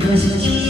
because it's